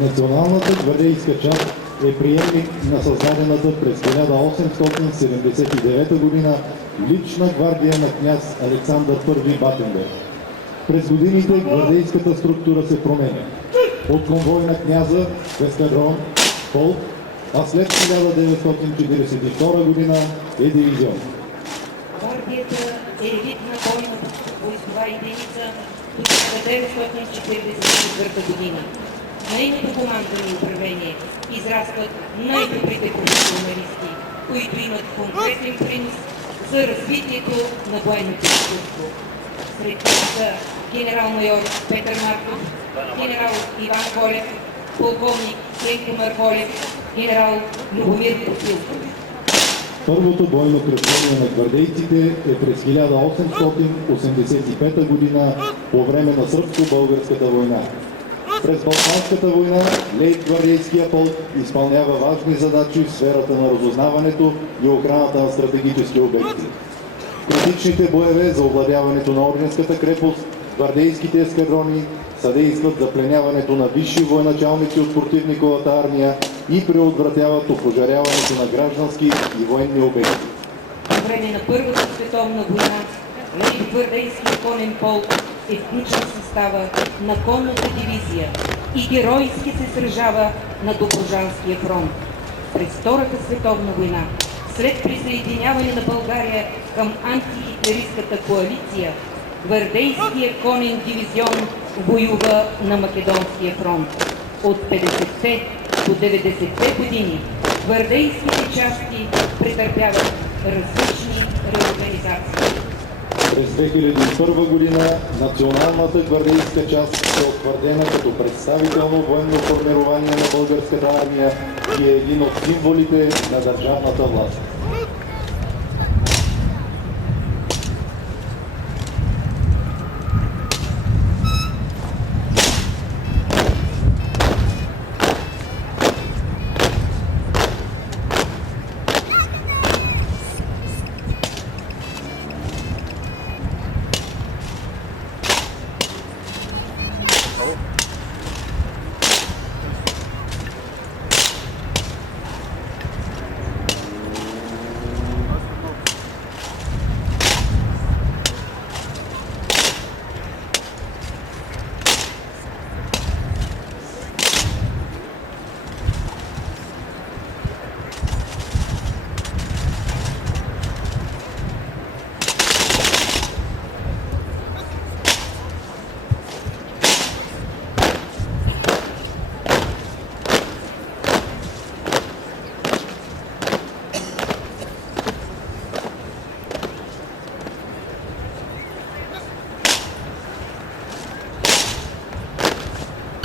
Националната гвардейска част е приемник на създадената през 1879 година лична гвардия на княз Александър I Батенберг. През годините гвардейската структура се променя. От конвой на княза, ескадрон, полк, а след 1942 година е дивизион. Гвардията е елитна бойна войскова единица до 1944 година. Нейното командване и управление израстват най-добрите професионалисти, които имат конкретен принос за развитието на военното изкуство. Сред тях са генерал-майор Петър Марков, генерал Иван Колев, полковник Пенко Марколев, генерал Любомир Топилков. Първото бойно кръстение на гвардейците е през 1885 година по време на Сръбско-българската война. През Балканската война лейб-гвардейския полк изпълнява важни задачи в сферата на разузнаването и охраната на стратегически обекти. В критичните боеве за овладяването на Орденската крепост, гвардейските ескадрони съдействат за пленяването на висши военачалници от противниковата армия и предотвратяват опожаряването на граждански и военни обекти. По време на Първата световна война лейб-гвардейския конен полк е включен в състава на конната дивизия и геройски се сражава на Добруджанския фронт. През Втората световна война, след присъединяване на България към антихитлеристката коалиция, гвардейския конен дивизион воюва на Македонския фронт. От 50-те до 90-те години гвардейските части претърпяват различни реорганизации. През 2001 година Националната гвардейска част е утвърдена като представително военно формирование на българската армия и е един от символите на държавната власт.